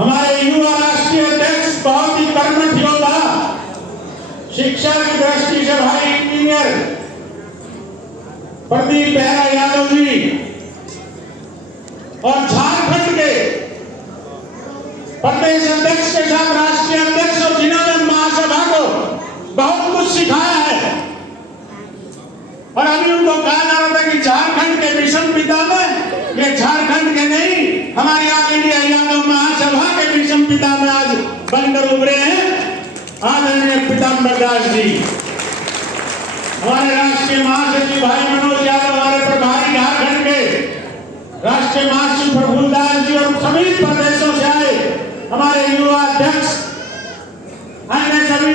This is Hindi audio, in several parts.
हमारे युवा राष्ट्रीय अध्यक्ष बहुत ही कर्मठ योद्धा, शिक्षा की दृष्टि से भाई इंजीनियर प्रदीप बेहरा यादव जी और झारखंड के प्रदेश अध्यक्ष के साथ राष्ट्रीय अध्यक्ष और जिन्होंने महासभा को बहुत कुछ सिखाया है। और अभी उनको कहा जा रहा था कि झारखंड के मिशन पिता में, ये झारखंड के नहीं, हमारे ऑल इंडिया यादव महासभा के मिशन पिता में आज बनकर उभरे हैं आदरणीय पीताम्बर दास जी। हमारे राष्ट्रीय महासचिव भाई मनोज यादव, हमारे प्रभारी झारखंड के राष्ट्रीय महासचिव प्रफुल्ल दास जी और सभी प्रदेशों से आए हमारे युवा अध्यक्ष, अन्य सभी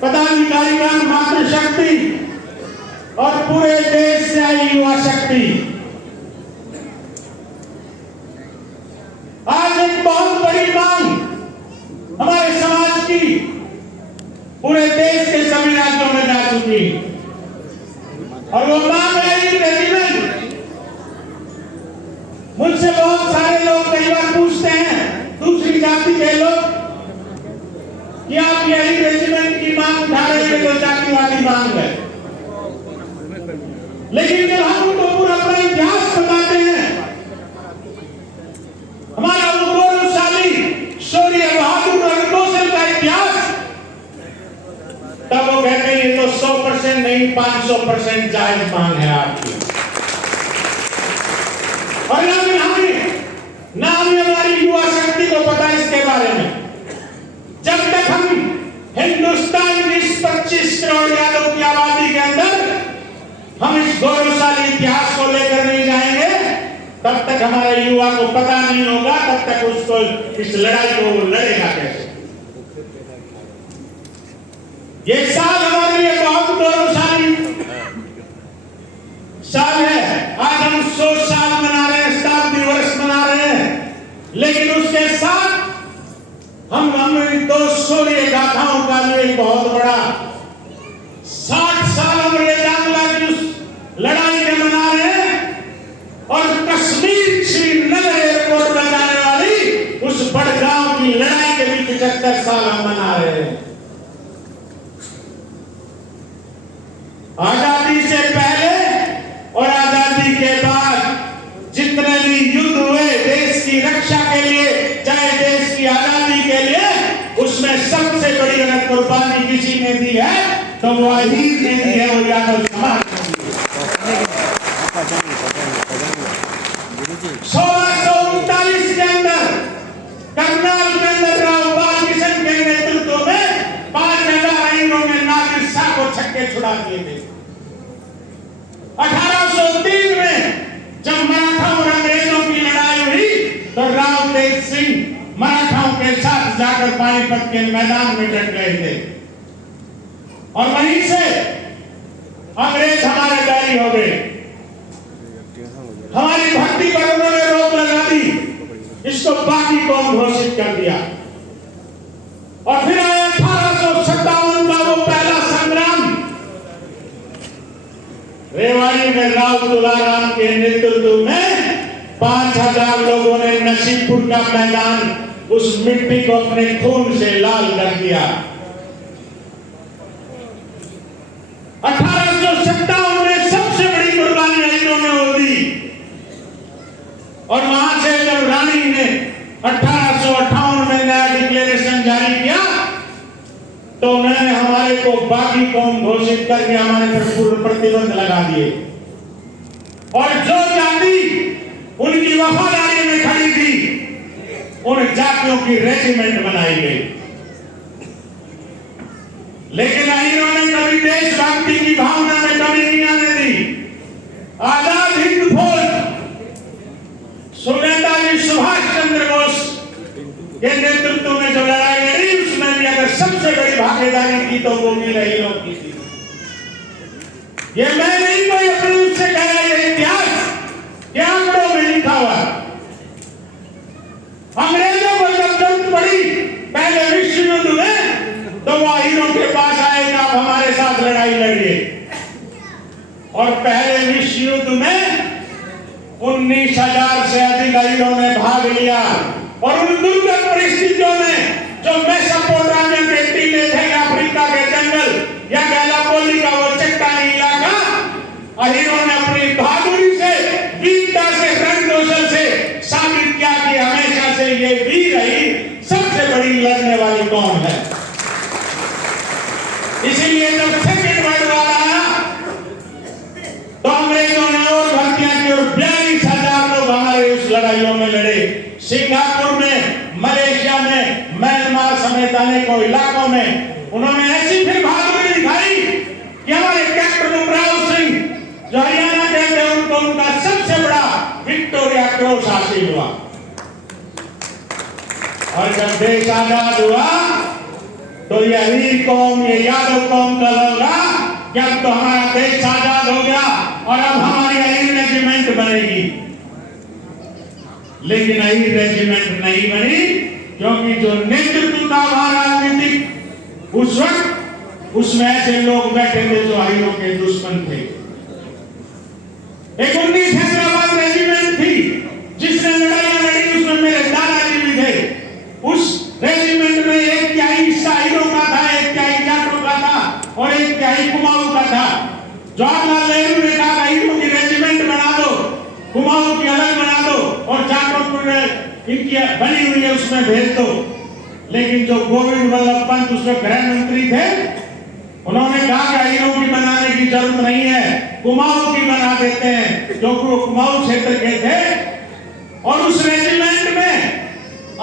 पदाधिकारीगण, मातृशक्ति और पूरे देश से आई युवा शक्ति। आज एक बहुत बड़ी मांग हमारे समाज की पूरे देश के सभी राज्यों में जा चुकी और वो मांग है रेजिमेंट। मुझसे बहुत सारे लोग कई बार पूछते हैं, दूसरी जाति के लोग, कि आप यही रेजिमेंट की मांग उठा रहे हैं जो जातिवादी मांग है। लेकिन जब हम उनको पूरा अपना इतिहास बताते हैं, हमारा वो गौरवशाली शौर्य, बहादुर और कौशल का इतिहास, तब वो कहते हैं ये तो 100% नहीं 500% जायज मांग है आपकी। और ना हमारी युवा शक्ति को पता इसके बारे में। जब तक हम हिंदुस्तान की 25 करोड़ यादव की आबादी के अंदर हम इस गौरवशाली इतिहास को लेकर नहीं जाएंगे, तब तक हमारे युवा को पता नहीं होगा, तब तक उसको इस लड़ाई को वो लड़ेगा कैसे। ये साल हमारे लिए बहुत गौरवशाली साल है। आज हम 100 साल मना रहे हैं, शताब्दी वर्ष मना रहे हैं, लेकिन उसके साथ हम हमारी 200 गाथाओं का भी एक बहुत बड़ा 60 साल हम रेजांगला की उस लड़ाई के मना रहे हैं और कश्मीर श्रीनगर एयरपोर्ट पर जाने वाली उस बड़गांव की लड़ाई के भी 75 साल हम मना रहे हैं। आजादी से पहले और आजादी के बाद जितने भी युद्ध हुए देश की रक्षा के लिए, चाहे देश की आजादी के लिए, उसमें सबसे बड़ी अगर कुर्बानी किसी ने दी है तो वो अहीर ने दी है, वो यादव समाज। 1639 के अंदर करनाल के अंदर राव बाल किशन के नेतृत्व में 5000 अहीरों ने नादिर शाह को छक्के छुड़ा दिए थे। 1803 में जब मराठा और अंग्रेजों की लड़ाई हुई तो राव तेज सिंह मराठाओं के साथ जाकर पानीपत के मैदान में डट गए थे और वहीं से अंग्रेज हमारे बैरी हो गए। हमारी भक्ति पर उन्होंने रोक लगा दी, इसको बाकी कौम घोषित कर दिया। और फिर आया 1857 का वो पहला संग्राम, रेवाड़ी में राव तुलाराम के नेतृत्व में 5000 लोगों ने नसीबपुर का मैदान, उस मिट्टी को अपने खून से लाल कर दिया। 1857 में सबसे बड़ी कुर्बानी अहीरों ने वो दी और वहां से जब रानी ने 1858 में नया डिक्लेरेशन जारी किया तो उन्होंने हमारे को बाकी कौम घोषित करके हमारे पर पूर्ण प्रतिबंध लगा दिए और जो जाति उनकी वफादारी में खड़ी थी उन जातियों की रेजिमेंट बनाई गई। लेकिन अहीरों ने कभी देशभक्ति की भावना में कमी नहीं आने दी। आजाद हिंद फौज नेताजी सुभाष चंद्र बोस के नेतृत्व में जो लड़ाई लड़ी उसमें भी अगर सबसे बड़ी भागीदारी की तो वो भी अहीरों की थी। ये मैं नहीं कोई अपने उससे कह रहा, ये इतिहास के आंकड़ों में लिखा हुआ। अंग्रेजों को जब जरूरत पड़ी पहले विश्व युद्ध में तो वो अहीरों के पास आए कि आप हमारे साथ लड़ाई लड़िए और पहले विश्व युद्ध में 19,000 से अधिक अहीरों ने भाग लिया और उन दुर्गम परिस्थितियों में जो मेसोपोटामिया के टीले थे, अफ्रीका के जंगल या गैलापोली का वो चट्टानी इलाका, अहीरों ने अपनी बहादुरी से, वीरता से, रणकौशल से साबित किया कि हमेशा से ये वीर ही सबसे बड़ी लड़ने वाली कौन है। इसीलिए जब सेकेंड वर्ल्ड वॉर आया तो अंग्रेजों ने और भर्तियां की और 42,000 लोग हमारे उस लड़ाइयों में लड़े। सिंगापुर में, मलेशिया में, म्यांमार समेत अनेकों इलाकों में उन्होंने ऐसी फिर बहादुरी दिखाई कि हमारे कैप्टन उमराव सिंह जो हरियाणा के थे, उनको उनका सबसे बड़ा विक्टोरिया क्रॉस हासिल हुआ। और जब देश आजाद हुआ तो ये वीर कौम, ये यादव कौम का लगा कि अब तो हमारा देश आजाद हो गया और अब हमारी अहीर रेजिमेंट बनेगी। लेकिन अहीर रेजिमेंट नहीं बनी, क्योंकि जो नेतृत्व था हमारा राजनीतिक उस वक्त, उसमें ऐसे लोग बैठे थे जो अहीरों के दुश्मन थे। एक 19 हैदराबाद रेजिमेंट थी जिसने लड़ाइयां लड़ी, उसमें मेरे दादाजी भी थे। उस रेजिमेंट में एक तिहाई हिस्सा अहीरों का था, एक तिहाई जाटों का था और एक तिहाई कुमाऊं का था। जवाहरलाल नेहरू ने कहा अहीरों की रेजिमेंट बना दो, कुमाऊं की अलग बना दो और जाटों को इनकी बनी हुई है उसमें भेज दो। लेकिन जो गोविंद वल्लभ पंत उसमें गृह मंत्री थे, उन्होंने कहा कि अहीरों की बनाने की जरूरत नहीं है, कुमाऊं की बना देते हैं, क्योंकि वो कुमाऊं क्षेत्र के थे। और उस रेजिमेंट में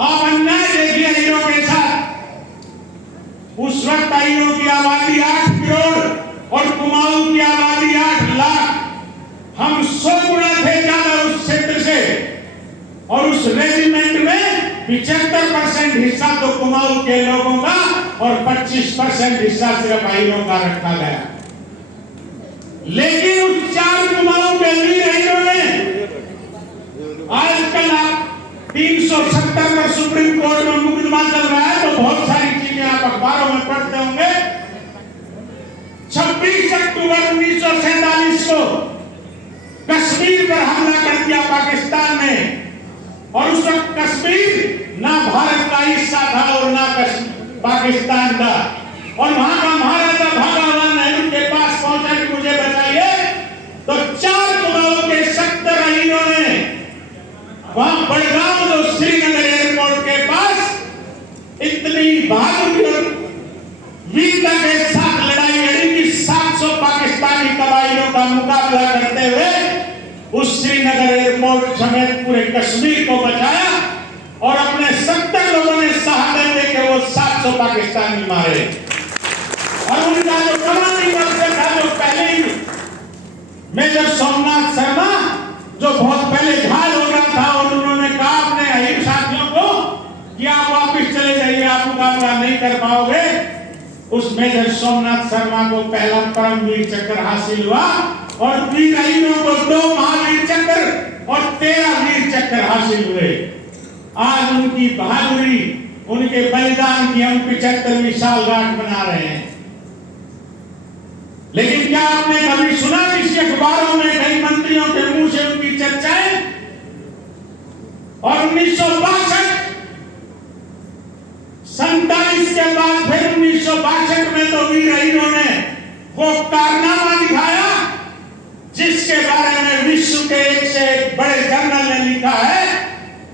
आप अन्याय देखिए अहीरों के साथ। उस वक्त अहीरों की आबादी 8 करोड़ और कुमाऊं की आबादी 8 लाख। हम 100 गुना थे ज्यादा उस क्षेत्र से। और उस रेजिमेंट में 75% हिस्सा तो कुमाऊं के लोगों का और 25% हिस्सा सिर्फ अहीरों का रखा गया। लेकिन उस 4 कुमाऊं के वीर अहीरों ने आजकल आप 370 पर सुप्रीम कोर्ट में मुकदमा चल रहा है, तो बहुत सारी चीजें आप अखबारों में पढ़ते होंगे। 26 अक्टूबर 1947 को कश्मीर पर हमला कर दिया पाकिस्तान ने, और उस वक्त कश्मीर ना भारत का हिस्सा था और ना पाकिस्तान का। और वहां का महाराजा भगवान नेहरू के पास पहुंचा कि मुझे बचाइए, तो 4 कुमाऊं के 70 अहीरों ने वहां बड़गांव जो श्रीनगर एयरपोर्ट के पास इतनी बहादुरी और वीरता के साथ लड़ाई लड़ी कि 700 पाकिस्तानी कबायलियों का मुकाबला करते हुए उस श्रीनगर एयरपोर्ट समेत पूरे कश्मीर को बचाया। और अपने 70 लोगों ने शहादत देके वो 700 पाकिस्तानी मारे। और उनका जो कमांडिंग अफसर था, जो पहले ही मेजर सोमनाथ शर्मा, जो बहुत पहले घायल हो गया था, और उन्होंने कहा अपने अहीर साथियों को कि आप वापस चले जाइए, आप मुकाबला नहीं कर पाओगे। उस मेजर सोमनाथ शर्मा को पहला परमवीर चक्र हासिल हुआ और वीर अहीरों को 2 महावीर चक्र और 13 वीर चक्र हासिल हुए। आज उनकी बहादुरी, उनके बलिदान की हम 75वीं सालगांठ मना रहे हैं। लेकिन क्या आपने कभी सुना किसी अखबारों में कई मंत्रियों के मुंह से उनकी चर्चाएं? और 1962 47 के बाद फिर 1962 में तो वीर अहीरों ने वो कारनामा दिखाया जिसके बारे में विश्व के एक से एक बड़े जर्नल ने लिखा है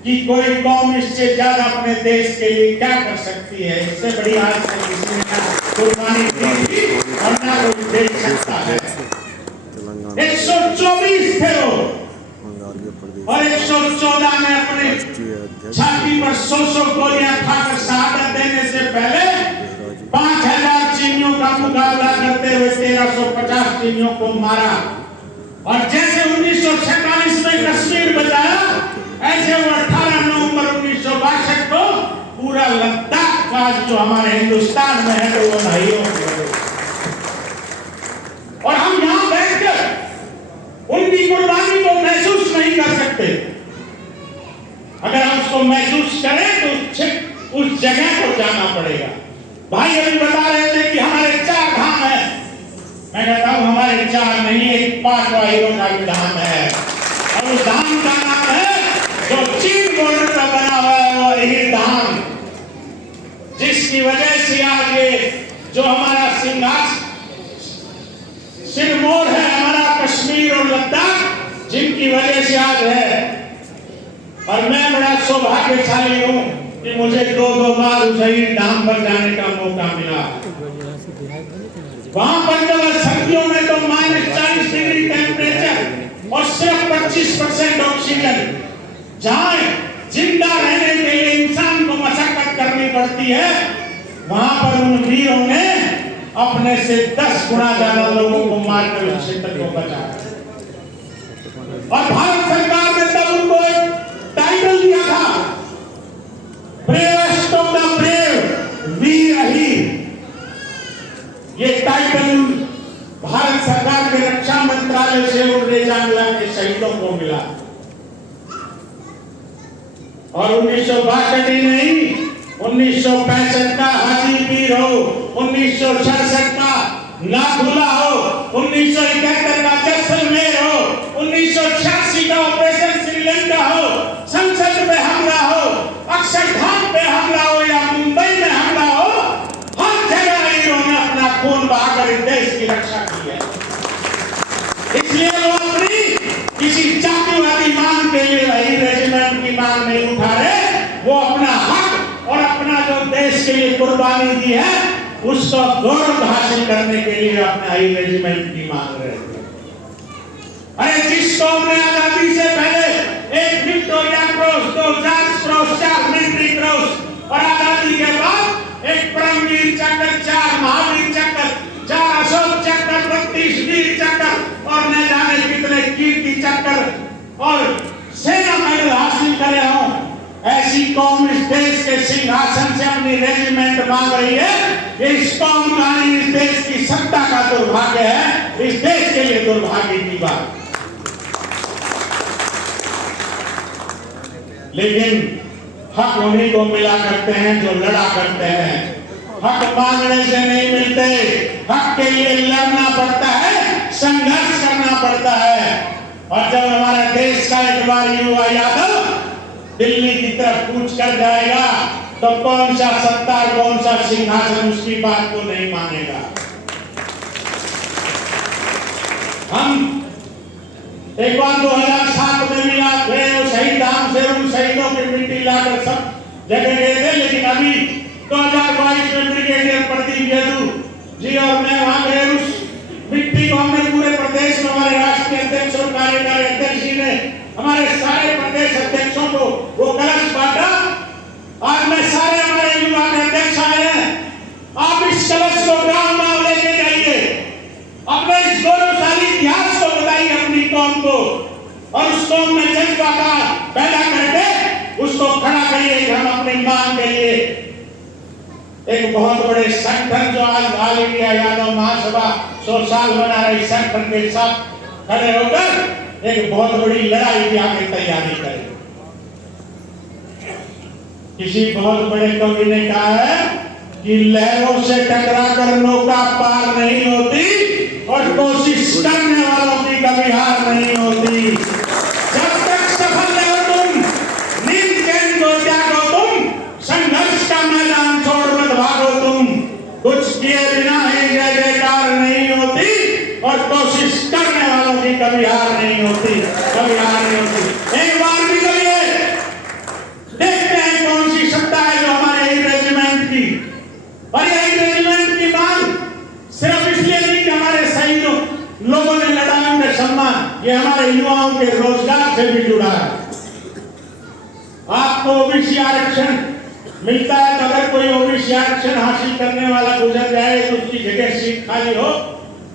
कि कोई कौम इससे ज्यादा अपने देश के लिए क्या कर सकती है, इससे बड़ी आज तक किसी ने कुर्बानी दी और ना कोई दे सकता है। 124 थे वो, और 114 ने अपने छाती पर 100 गोलियां खाकर शहादत देने से पहले 5000 चीनियों का मुकाबला करते हुए 1350 चीनियों को मारा। और जैसे 1947 में कश्मीर बचाया, ऐसे वो 18 नवंबर 1962 को पूरा लद्दाख का जो हमारे हिंदुस्तान में है तो वो नहीं हो। और हम यहां बैठकर उनकी कुर्बानी को महसूस नहीं कर सकते। अगर हम उसको महसूस करें तो उस जगह को जाना पड़ेगा। भाई अभी बता रहे थे कि हमारे 4 धाम है। मैं कहता हूं हमारे 4 नहीं, एक 5 अहीरों का भी धाम है, और उस धाम का नाम है जो चीन बॉर्डर पर बना हुआ है, सिंहासन सिरमौर है, हमारा कश्मीर और लद्दाख, जिनकी वजह से आज है। और मैं बड़ा सौभाग्यशाली हूं कि मुझे 2 बार उज्जैन धाम पर जाने का मौका मिला। वहां पर जब सर्दियों में तो -40 डिग्री टेम्परेचर और सिर्फ 25% ऑक्सीजन, जहां जिंदा रहने के लिए इंसान को मशक्कत करनी पड़ती है, वहां पर उन वीरों ने अपने से 10 गुना ज्यादा लोगों को मारकर उस क्षेत्र को बचाया। और भारत सरकार ने तब उनको एक टाइटल दिया था, ब्रेवेस्ट ऑफ द ब्रेव, वीर अहीर। ये टाइटल भारत सरकार के रक्षा मंत्रालय से उन रेजांगला के शहीदों को मिला। और 1962 ही नहीं, 1965 का हाजीपीर हो, 1966 का नाथुला हो, 1971 का जैसलमेर हो, 1986 का ऑपरेशन श्रीलंका हो, संसद पे हमला हो, अक्षरधाम पे हमला हो या मुंबई में हमला हो, हर जगह इन्होंने अपना खून बहाकर इस देश की रक्षा की है। इसलिए वो अपनी किसी जातिवादी मांग के लिए वही रेजिमेंट की मांग नहीं उठा रहे, वो अपना हक और अपना जो देश के लिए कुर्बानी दी है उसका गौरव हासिल करने के लिए अपने हाई रेजिमेंट की मांग रहे थे। अरे जिस कौम ने आजादी से पहले एक Victoria cross, 2 George cross, 4 military cross और आजादी के बाद एक परमवीर चक्र, 4 महावीर चक्र, 4 अशोक चक्र, 32 वीर चक्र और न जाने कितने कीर्ति चक्र और सेना मेडल हासिल करे हों, ऐसी कौम इस देश के सिंहासन से अपनी रेजिमेंट मांग रही है। इस कौम का, इस देश की सत्ता का दुर्भाग्य है, इस देश के लिए दुर्भाग्य की बात। लेकिन हक उन्हीं को मिला करते हैं जो लड़ा करते हैं। हक मांगने से नहीं मिलते, हक के लिए लड़ना पड़ता है, संघर्ष करना पड़ता है। और जब हमारे देश का एक बार युवा यादव दिल्ली की तरफ कूच कर जाएगा तो कौन सा सत्ता, कौन सा सिंहासन उसकी बात को नहीं मानेगा। हम एक बार 2007 में मिला थे, शहीद धाम से उन शहीदों की मिट्टी लाकर सब जगह गए थे। लेकिन अभी 2022 में ब्रिगेडियर प्रदीप यदु जी और मैं वहां गए। उस मिट्टी को हमने पूरे प्रदेश में हमारे राष्ट्रीय अध्यक्ष और कार्यकारी अध्यक्ष जी ने हमारे सारे प्रदेश अध्यक्षों को वो कलश बांटा। आज में सारे हमारे युवा के अध्यक्ष आए हैं, आप इस कलश को गांव गांव लेके जाइए, अपने इस गौरवशाली इतिहास को बताइए अपनी कौम को, और उस कौम में जज्बा का पैदा करके उसको खड़ा करिए कि हम अपनी मांग के लिए एक बहुत बड़े संगठन जो आज ऑल इंडिया यादव महासभा 100 साल मना रही संगठन के साथ खड़े होकर एक बहुत बड़ी लड़ाई की आगे तैयारी करें। किसी बहुत बड़े कवि ने कहा है कि लहरों से टकराकर नौका पार नहीं होती और कोशिश करने वालों की कभी हार नहीं होती। जब तक सफल हो तुम, नींद चैन को त्यागो तुम, संघर्ष का मैदान छोड़ मत भागो तुम, कुछ किए बिना ही जय जयकार नहीं होती और कोशिश करने वालों की कभी हार नहीं होती, कभी हार नहीं होती। एक बार भी करिए, देखते हैं कौन सी सत्ता है जो हमारे ही रेजिमेंट की। और यही रेजिमेंट की मांग सिर्फ इसलिए नहीं कि हमारे शहीदों लोगों ने लड़ा उनके सम्मान, ये हमारे युवाओं के रोजगार से भी जुड़ा है। आपको ओबीसी आरक्षण मिलता है तो अगर कोई ओबीसी आरक्षण हासिल करने वाला गुजर जाए तो उसकी जगह सीट खाली हो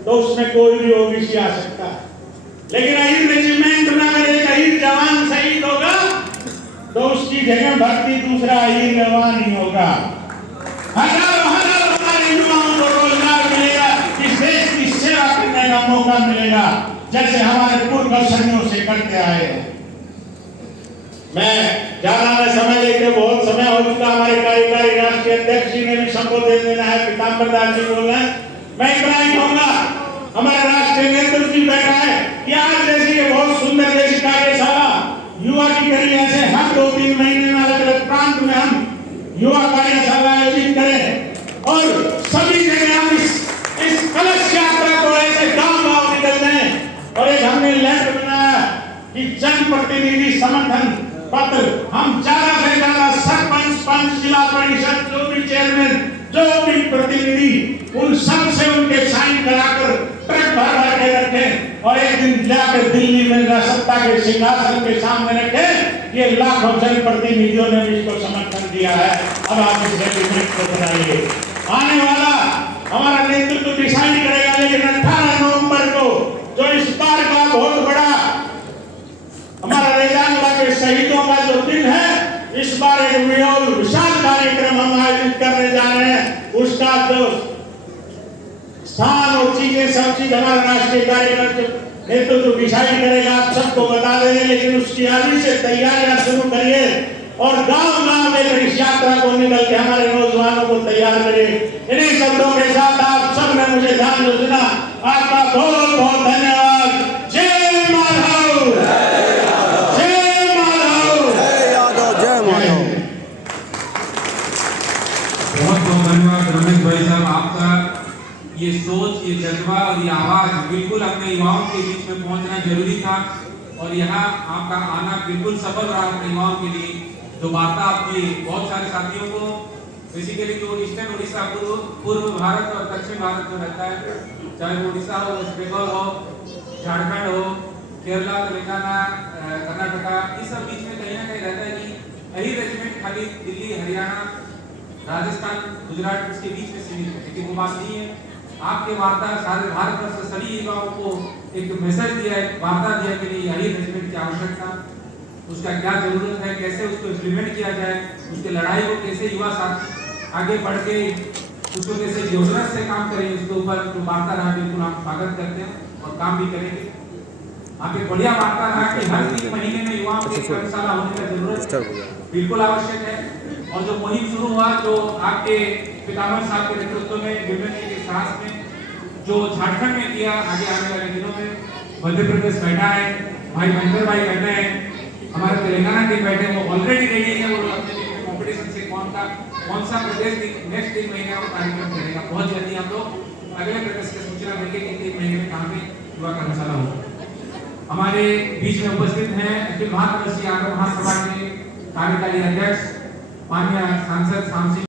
तो उसमें कोई भी ओबीसी आ सकता है। लेकिन अहीर रेजिमेंट में अगर एक अहीर जवान शहीद होगा तो उसकी जगह भर्ती दूसरा अहीर जवान ही होगा। हजारों हमारे युवाओं को रोजगार मिलेगा, इस देश की सेवा करने का मौका मिलेगा, जैसे हमारे पूर्व सदियों से करते आए हैं। मैं ज्यादा समय लेके बहुत समय हो चुका, हमारे कार्यकारी राष्ट्रीय अध्यक्ष जी ने भी संबोधित देना है, पीताम्बर दास जी बोलना है। मैं इतना ही कहूंगा, हमारे राष्ट्रीय नेतृत्व जी बैठा है कि आज जैसी ये बहुत सुंदर जैसी कार्यशाला युवा की करिए, ऐसे हर 2-3 महीने में अलग अलग प्रांत में हम युवा कार्यशाला आयोजित करें और सभी जगह हम इस प्रतिनिधि समर्थन पत्र हम ज्यादा से ज्यादा सरपंच, पंच, जिला परिषद, जो भी चेयरमैन, जो भी प्रतिनिधि, उन सब से उनके साइन कराकर ट्रक भर भर के रखें और एक दिन जाकर दिल्ली में सत्ता के सिंहासन के सामने रखें। ये लाखों जनप्रतिनिधियों ने भी इसको समर्थन दिया है। अब आप इस एग्रीमेंट को बनाइए। आने वाला हमारा नेतृत्व डिसाइड करेगा, लेकिन 18 नवंबर को जो इस बार का बहुत बड़ा हमारा रेजानवा के शहीदों का जो दिन है, इस बार एक विशाल कार्यक्रम हम आयोजित करने जा रहे हैं। उसका जो स्थान और चीजें सब चीज हमारा राष्ट्रीय कार्यक्रम नेतृत्व डिसाइड करेगा। आप सबको बता देंगे, लेकिन उसकी अभी से तैयारियां शुरू करिए और गांव-गांव में इस यात्रा को निकल के हमारे नौजवानों को तैयार करें। इन्हीं शब्दों के साथ आप सब ने मुझे ध्यान देना। आपका बहुत बहुत धन्यवाद। जय माधव, जय माधव, जय यादव, जय माधव। बहुत बहुत धन्यवाद रमेश भाई साहब, आपका ये सोच, ये जज्बा और ये आवाज बिल्कुल अपने युवाओं के बीच में पहुंचना जरूरी था और यहाँ आपका आना बिल्कुल सफल रहा अपने युवाओं के लिए। जो वार्ता आपकी बहुत सारे साथियों को बेसिकली जो ईस्टर्न उड़ीसा, पूर्व भारत और दक्षिण भारत जो रहता है, चाहे वो उड़ीसा हो, वेस्ट बंगाल हो, झारखंड हो, केरला, तेलंगाना, कर्नाटका, इस सब बीच में कहीं ना कहीं रहता है कि यही रेजिमेंट खाली दिल्ली, हरियाणा, राजस्थान, गुजरात इसके बीच में सीमित है, लेकिन वो बात नहीं है। आपके वार्ता सारे भारत वर्ष से सभी युवाओं को एक मैसेज दिया, एक वार्ता दिया कि नहीं यही रेजिमेंट की आवश्यकता, उसका क्या जरूरत है, कैसे उसको इम्प्लीमेंट किया जाए, उसके लड़ाई को कैसे युवा साथी आगे बढ़ के उसको कैसे योजना से काम करें, उसके ऊपर जो वार्ता रहा बिल्कुल हम स्वागत करते हैं और काम भी करेंगे। आप एक बढ़िया वार्ता रहा कि हर 3 महीने में युवाओं की कार्यशाला होने का जरूरत बिल्कुल आवश्यक है। और जो मुहिम शुरू हुआ, जो आपके पितामह साहब के नेतृत्व में, विमल जी के साहस में, जो झारखंड में किया, आगे आने वाले दिनों में मध्य प्रदेश बैठा है, भाई महेंद्र भाई बैठे हैं, हमारे तेलंगाना के बैठे हैं, वो ऑलरेडी रेडी है। वो अपने कॉम्पिटिशन से कौन सा प्रदेश नेक्स्ट 3 महीने में कार्यक्रम करेगा। बहुत जल्दी हम लोग अगले प्रदेश की सूचना देंगे कि 3 महीने में कहाँ पे युवा कार्यशाला होगा। हमारे बीच में उपस्थित हैं अखिल भारत राष्ट्रीय आगम महासभा के कार्यकारी अध्यक्ष माननीय सांसद शाम सिंह